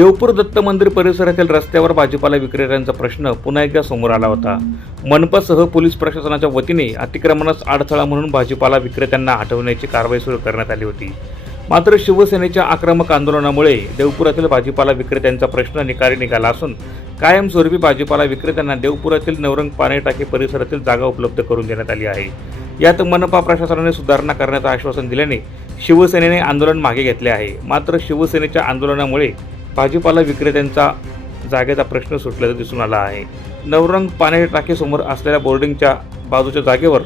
देवपूर दत्त मंदिर परिसरातील रस्त्यावर भाजीपाला विक्रेत्यांचा प्रश्न पुन्हा एकदा समोर आला होता. मनपासह पोलीस प्रशासनाच्या वतीने अतिक्रमणास अडथळा म्हणून भाजीपाला विक्रेत्यांना हटवण्याची कारवाई सुरू करण्यात आली होती. मात्र शिवसेनेच्या आक्रमक आंदोलनामुळे देवपुरातील भाजीपाला विक्रेत्यांचा प्रश्न निकाली निघाला असून कायमस्वरूपी भाजीपाला विक्रेत्यांना देवपुरातील नवरंग पाणी टाकी परिसरातील जागा उपलब्ध करून देण्यात आली आहे. यात मनपा प्रशासनाने सुधारणा करण्याचं आश्वासन दिल्याने शिवसेनेने आंदोलन मागे घेतले आहे. मात्र शिवसेनेच्या आंदोलनामुळे भाजीपाला विक्रेत्यांचा जागेचा प्रश्न सुटल्याचं दिसून आला आहे. नवरंग पाण्याच्या टाकीसमोर असलेल्या बोर्डिंगच्या बाजूच्या जागेवर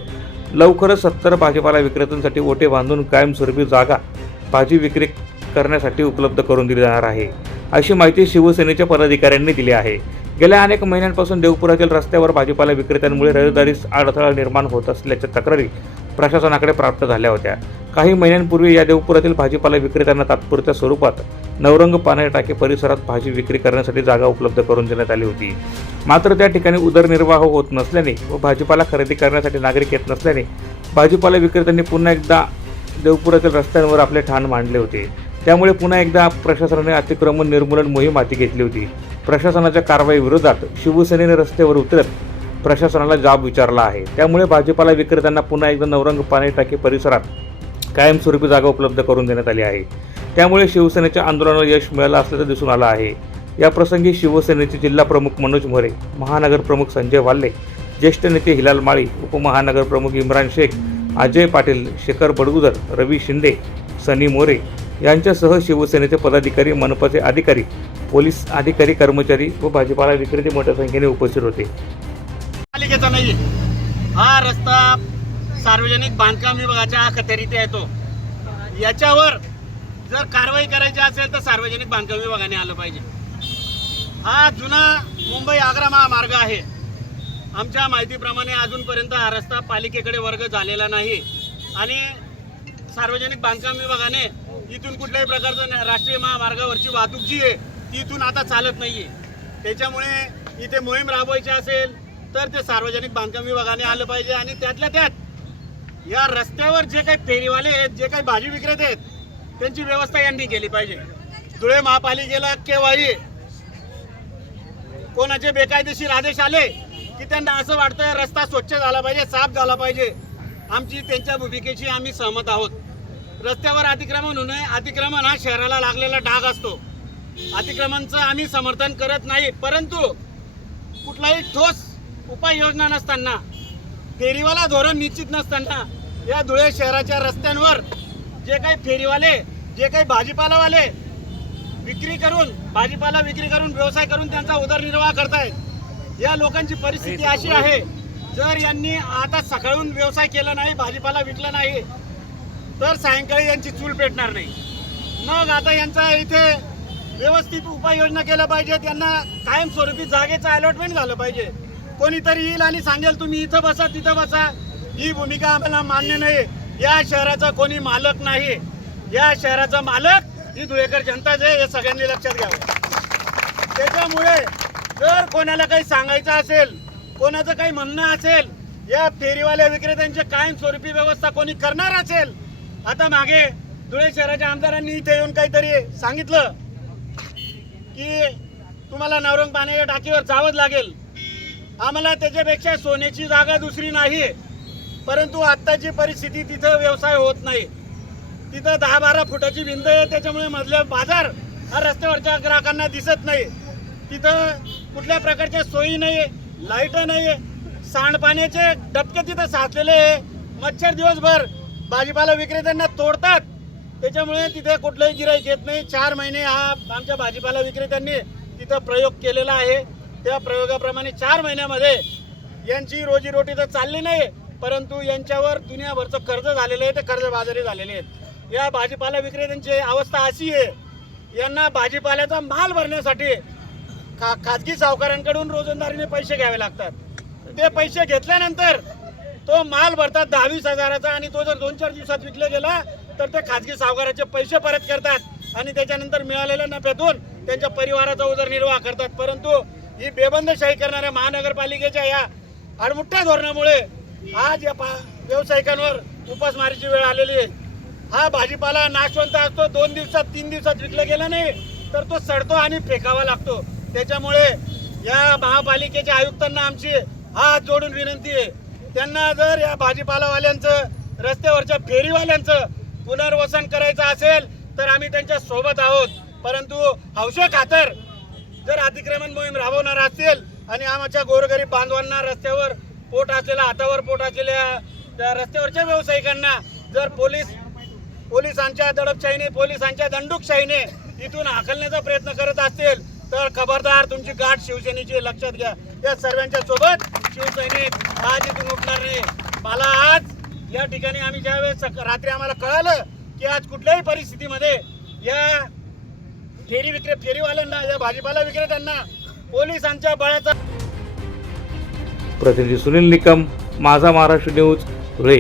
लवकरच सत्तर भाजीपाला विक्रेत्यांसाठी ओटे बांधून कायमस्वरूपी जागा भाजी विक्री करण्यासाठी उपलब्ध करून दिली जाणार आहे. अशी माहिती शिवसेनेच्या पदाधिकाऱ्यांनी दिली आहे. गेल्या अनेक महिन्यांपासून देवपुरातील रस्त्यावर भाजीपाला विक्रेत्यांमुळे रहदारीस अडथळा निर्माण होत असल्याच्या तक्रारी प्रशासनाकडे प्राप्त झाल्या होत्या. काही महिन्यांपूर्वी या देवपुरातील भाजीपाला विक्रेत्यांना तात्पुरत्या स्वरूपात नवरंग पाणी टाके परिसरात भाजी विक्री करण्यासाठी जागा उपलब्ध करून देण्यात आली होती. मात्र त्या ठिकाणी उदरनिर्वाह होत नसल्याने व भाजीपाला खरेदी करण्यासाठी नागरिक येत नसल्याने भाजीपाला विक्रेत्यांनी पुन्हा एकदा देवपुरातील रस्त्यांवर आपले ठाण मांडले होते. त्यामुळे पुन्हा एकदा प्रशासनाने अतिक्रमण निर्मूलन मोहीम हाती घेतली होती. प्रशासनाच्या कारवाई विरोधात शिवसेनेने रस्त्यावर उतरत प्रशासनाला जाब विचारला आहे. त्यामुळे भाजीपाला विक्रेत्यांना पुन्हा एकदा नवरंग पाणी टाकी परिसरात कायमस्वरूपी जागा उपलब्ध करून देण्यात आली आहे. त्यामुळे शिवसेनेच्या आंदोलनाला यश मिळालं असल्याचं दिसून आलं आहे. या प्रसंगी शिवसेनेचे जिल्हा प्रमुख मनोज मोरे महानगर प्रमुख संजय वाल्ले ज्येष्ठ नेते हिलाल माळी उपमहानगर प्रमुख इम्रान शेख अजय पाटील शेखर बडगुजर रवी शिंदे सनी मोरे यांच्यासह शिवसेनेचे पदाधिकारी मनपाचे अधिकारी पोलीस अधिकारी कर्मचारी व भाजीपाला विक्रेते मोठ्या संख्येने उपस्थित होते. पालिकेचा नाही हा रस्ता सार्वजनिक बांधकाम विभागाच्या अखत्यारीत येतो. याच्यावर जर कारवाई करायची असेल तर सार्वजनिक बांधकाम विभागाने आलं पाहिजे. हा जुना मुंबई आग्रा महामार्ग आहे. आमच्या माहितीप्रमाणे अजूनपर्यंत हा रस्ता पालिकेकडे वर्ग झालेला नाही. आणि सार्वजनिक बांधकाम विभागाने इथून कुठल्याही प्रकारचं राष्ट्रीय महामार्गावरची वाहतूक जी आहे ती इथून आता चालत नाही आहे त्याच्यामुळे इथे मोहीम राबवायची असेल तर ते सार्वजनिक बांधकाम विभागाने आलं पाहिजे आणि त्यातल्या त्यात या रस्त्यावर जे काही फेरीवाले आहेत जे काही भाजी विक्रेते आहेत त्यांची व्यवस्था यांनी केली पाहिजे. धुळे महापालिकेला केव्हाही कोणाचे बेकायदेशीर आदेश आले की त्यांना असं वाटतं रस्ता स्वच्छ झाला पाहिजे साफ झाला पाहिजे. आमची त्यांच्या भूमिकेशी आम्ही सहमत आहोत. रस्त्यावर अतिक्रमण होऊ नये. अतिक्रमण हा शहराला लागलेला डाग असतो. अतिक्रमणचं आम्ही समर्थन करत नाही परंतु कुठलाही ठोस उपाययोजना नसताना फेरीवाला धोरण निश्चित नसताना या धुळे शहराच्या रस्त्यांवर जे काही फेरीवाले जे काही भाजीपालावाले विक्री करून भाजीपाला विक्री करून व्यवसाय करून त्यांचा उदरनिर्वाह करतायत या लोकांची परिस्थिती अशी आहे जर यांनी आता सकाळून व्यवसाय केला नाही भाजीपाला विकला नाही तर सायंकाळी यांची चूल पेटणार नाही. मग आता यांचा इथे व्यवस्थित उपाययोजना केल्या पाहिजे त्यांना कायमस्वरूपी जागेचं अलॉटमेंट झालं पाहिजे. कोणीतरी येईल आणि सांगेल तुम्ही इथं बसा तिथं बसा. ही भूमिका आम्हाला मान्य नाही. या शहराचा कोणी मालक नाही. या शहराचा मालक ही धुळेकर जनताच आहे हे सगळ्यांनी लक्षात घ्यावं. त्याच्यामुळे जर कोणाला काही सांगायचं असेल कोणाचं काही म्हणणं असेल या फेरीवाल्या विक्रेत्यांची कायमस्वरूपी व्यवस्था कोणी करणार असेल? आता मागे धुळे शहराच्या आमदारांनी इथे येऊन काहीतरी सांगितलं की तुम्हाला नवरंग पाण्याच्या टाकीवर जावंच लागेल. आम्हाला त्याच्यापेक्षा सोन्याची जागा दुसरी नाही. परंतु आत्ताची परिस्थिती तिथं व्यवसाय होत नाही. तिथं दहा बारा फुटाची भिंत आहे त्याच्यामुळे मधल्या बाजार हा रस्त्यावरच्या ग्राहकांना दिसत नाही. तिथं कुठल्या प्रकारच्या सोयी नाही आहे लाइट नाही आहे सांडपाण्याचे डबके तिथं साचलेले आहे. मच्छर दिवसभर भाजीपाला विक्रेत्यांना तोडतात. त्याच्यामुळे तिथे कुठलंही गिराईक येत नाही. चार महिने हा आमच्या भाजीपाला विक्रेत्यांनी तिथं प्रयोग केलेला आहे. त्या प्रयोगाप्रमाणे चार महिन्यामध्ये यांची रोजीरोटी तर चालली नाही परंतु यांच्यावर दुनियाभरचं कर्ज झालेलं आहे ते कर्जबाजारी झालेले आहेत. या भाजीपाला विक्रेत्यांची अवस्था अशी आहे यांना भाजीपाल्याचा माल भरण्यासाठी खा खाजगी सावकारांकडून रोजंदारीने पैसे घ्यावे लागतात. ते पैसे घेतल्यानंतर तो माल भरतात दहावीस हजाराचा आणि तो जर दोन चार दिवसात विकला गेला तर ते खाजगी सावकाराचे पैसे परत करतात आणि त्याच्यानंतर मिळालेल्या नफ्यातून त्यांच्या परिवाराचा उदरनिर्वाह करतात. परंतु ही बेबंदशाही करणाऱ्या महानगरपालिकेच्या या अडमुठ्या धोरणामुळे आज या पा- व्यावसायिकांवर उपासमारीची वेळ आलेली आहे. हा भाजीपाला नाशवंत असतो दोन दिवसात तीन दिवसात विकला गेला नाही तर तो सडतो आणि फेकावा लागतो. त्याच्यामुळे या महापालिकेच्या आयुक्तांना आमची हात जोडून विनंती आहे. त्यांना जर या भाजीपालावाल्यांचं रस्त्यावरच्या फेरीवाल्यांचं पुनर्वसन करायचं असेल तर आम्ही त्यांच्यासोबत आहोत. परंतु हौशे खातर जर अतिक्रमण मोहीम राबवणार असेल आणि आमच्या गोरगरीब बांधवांना रस्त्यावर पोट असलेल्या हातावर पोट असलेल्या त्या रस्त्यावरच्या व्यावसायिकांना जर पोलीस पोलिसांच्या दडपशाहीने पोलिसांच्या दंडुकशाहीने इथून हाकलण्याचा प्रयत्न करत असतील तर खबरदार तुमची गाठ शिवसेनेची लक्षात घ्या. या सर्वांच्या सोबत शिवसैनिक आज इथून उठणार नाही. मला आज या ठिकाणी आम्ही ज्यावेळेस सक- रात्री आम्हाला कळालं की आज कुठल्याही परिस्थितीमध्ये या फेरी विक्रे फेरीवाल्यांना या भाजीपाला विक्रेत्यांना पोलिसांच्या बळाचा प्रतिनिधी सुनील निकम माझा महाराष्ट्र न्यूज धुळे.